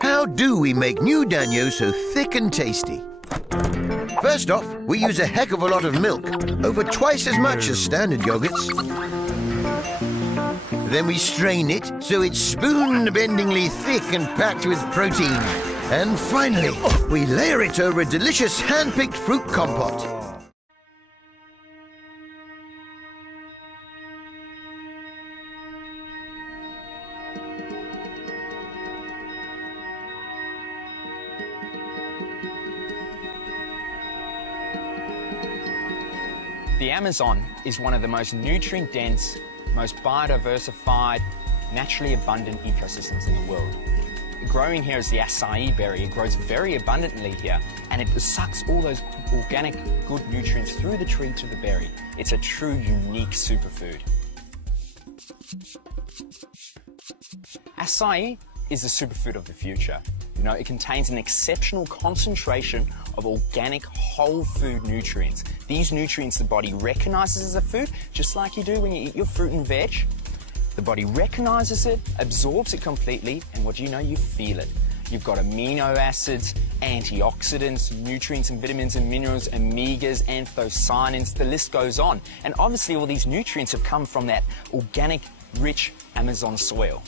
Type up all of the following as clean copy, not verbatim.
How do we make new danyo so thick and tasty? First off, we use a heck of a lot of milk, over twice as much as standard yogurts. Then we strain it so it's spoon-bendingly thick and packed with protein. And finally, we layer it over a delicious hand-picked fruit compote. The Amazon is one of the most nutrient-dense, most biodiversified, naturally abundant ecosystems in the world. Growing here is the Açai berry. It grows very abundantly here, and it sucks all those organic, good nutrients through the tree to the berry. It's a true, unique superfood. Açai is the superfood of the future. You know, it contains an exceptional concentration of organic whole food nutrients. These nutrients the body recognizes as a food, just like you do when you eat your fruit and veg. The body recognizes it, absorbs it completely, and what do you know? You feel it. You've got amino acids, antioxidants, nutrients and vitamins and minerals, omegas, anthocyanins, the list goes on. And obviously all these nutrients have come from that organic, rich Amazon soil.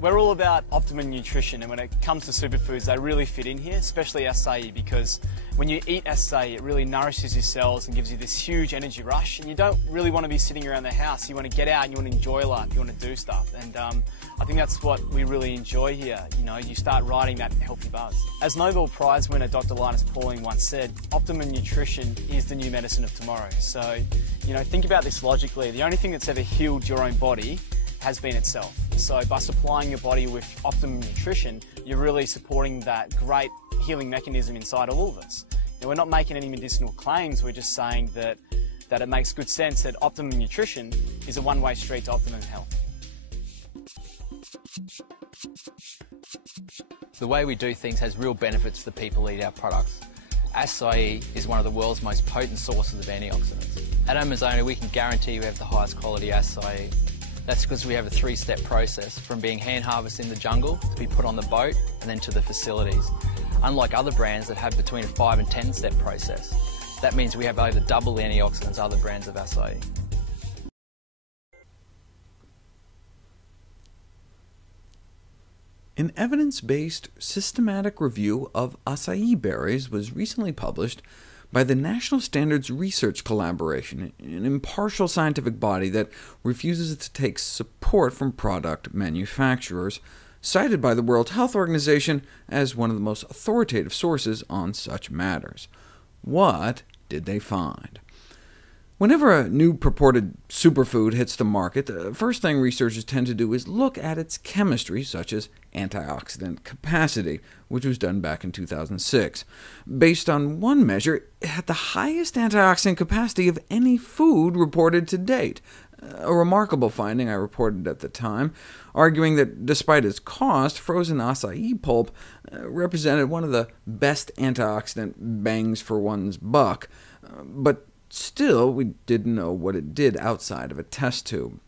We're all about optimum nutrition, and when it comes to superfoods, they really fit in here, especially acai, because when you eat acai, it really nourishes your cells and gives you this huge energy rush, and you don't really want to be sitting around the house. You want to get out and you want to enjoy life, you want to do stuff, and I think that's what we really enjoy here. You know, you start riding that healthy buzz. As Nobel Prize winner Dr. Linus Pauling once said, optimum nutrition is the new medicine of tomorrow. So, you know, think about this logically. The only thing that's ever healed your own body has been itself. So by supplying your body with optimum nutrition, you're really supporting that great healing mechanism inside all of us. Now, we're not making any medicinal claims, we're just saying that it makes good sense that optimum nutrition is a one-way street to optimum health. The way we do things has real benefits to the people who eat our products. Açai is one of the world's most potent sources of antioxidants. At Amazon, we can guarantee you have the highest quality acai. That's because we have a three-step process, from being hand harvested in the jungle to be put on the boat and then to the facilities. Unlike other brands that have between a 5 and 10-step process. That means we have over double the antioxidants other brands of acai. An evidence-based systematic review of acai berries was recently published by the National Standards Research Collaboration, an impartial scientific body that refuses to take support from product manufacturers, cited by the World Health Organization as one of the most authoritative sources on such matters. What did they find? Whenever a new purported superfood hits the market, the first thing researchers tend to do is look at its chemistry, such as antioxidant capacity, which was done back in 2006. Based on one measure, it had the highest antioxidant capacity of any food reported to date, a remarkable finding I reported at the time, arguing that despite its cost, frozen acai pulp represented one of the best antioxidant bangs for one's buck. But still, we didn't know what it did outside of a test tube.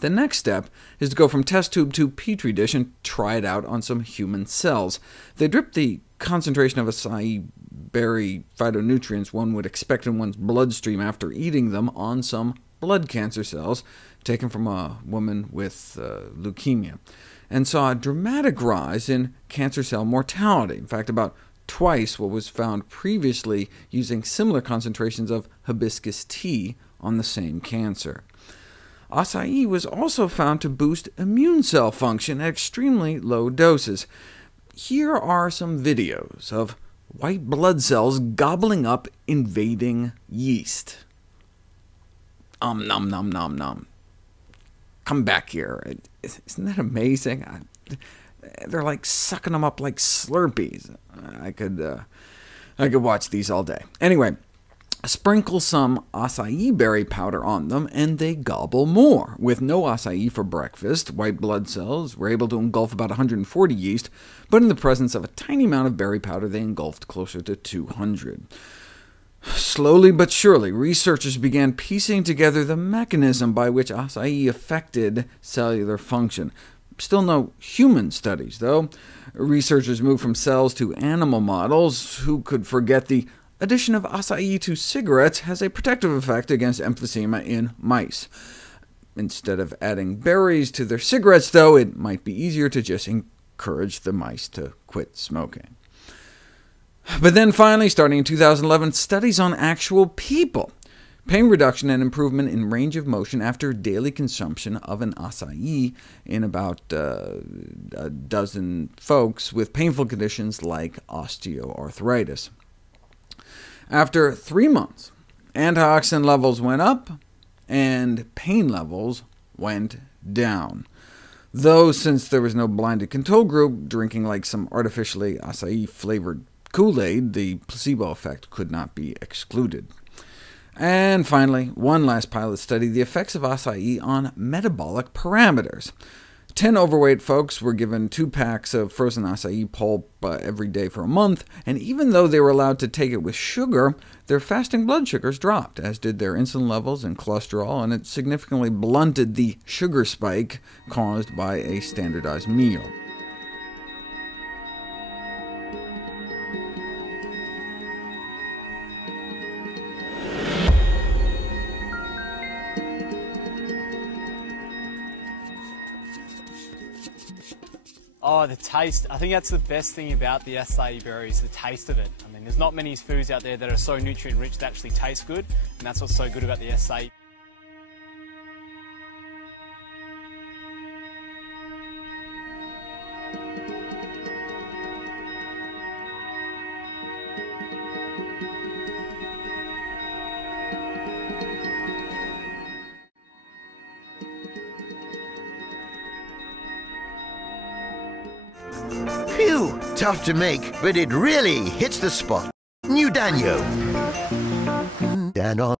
The next step is to go from test tube to petri dish and try it out on some human cells. They dripped the concentration of acai berry phytonutrients one would expect in one's bloodstream after eating them on some blood cancer cells taken from a woman with leukemia, and saw a dramatic rise in cancer cell mortality. In fact, about twice what was found previously using similar concentrations of hibiscus tea on the same cancer. Acai was also found to boost immune cell function at extremely low doses. Here are some videos of white blood cells gobbling up invading yeast. Nom nom nom nom. Come back here. Isn't that amazing? They're like sucking them up like Slurpees. I could watch these all day. Anyway, sprinkle some acai berry powder on them, and they gobble more. With no acai for breakfast, white blood cells were able to engulf about 140 yeast, but in the presence of a tiny amount of berry powder, they engulfed closer to 200. Slowly but surely, researchers began piecing together the mechanism by which acai affected cellular function. Still no human studies, though. Researchers moved from cells to animal models. Who could forget the addition of acai to cigarettes has a protective effect against emphysema in mice. Instead of adding berries to their cigarettes, though, it might be easier to just encourage the mice to quit smoking. But then finally, starting in 2011, studies on actual people. Pain reduction and improvement in range of motion after daily consumption of an acai in about a dozen folks with painful conditions like osteoarthritis. After 3 months, antioxidant levels went up, and pain levels went down. Though, since there was no blinded control group drinking like some artificially acai-flavored Kool-Aid, the placebo effect could not be excluded. And finally, one last pilot study, the effects of acai on metabolic parameters. 10 overweight folks were given 2 packs of frozen acai pulp every day for a month, and even though they were allowed to take it with sugar, their fasting blood sugars dropped, as did their insulin levels and cholesterol, and it significantly blunted the sugar spike caused by a standardized meal. Oh, the taste. I think that's the best thing about the acai berries, the taste of it. I mean, there's not many foods out there that are so nutrient-rich that actually taste good, and that's what's so good about the acai. Phew, tough to make, but it really hits the spot. New Danyo. Dan on.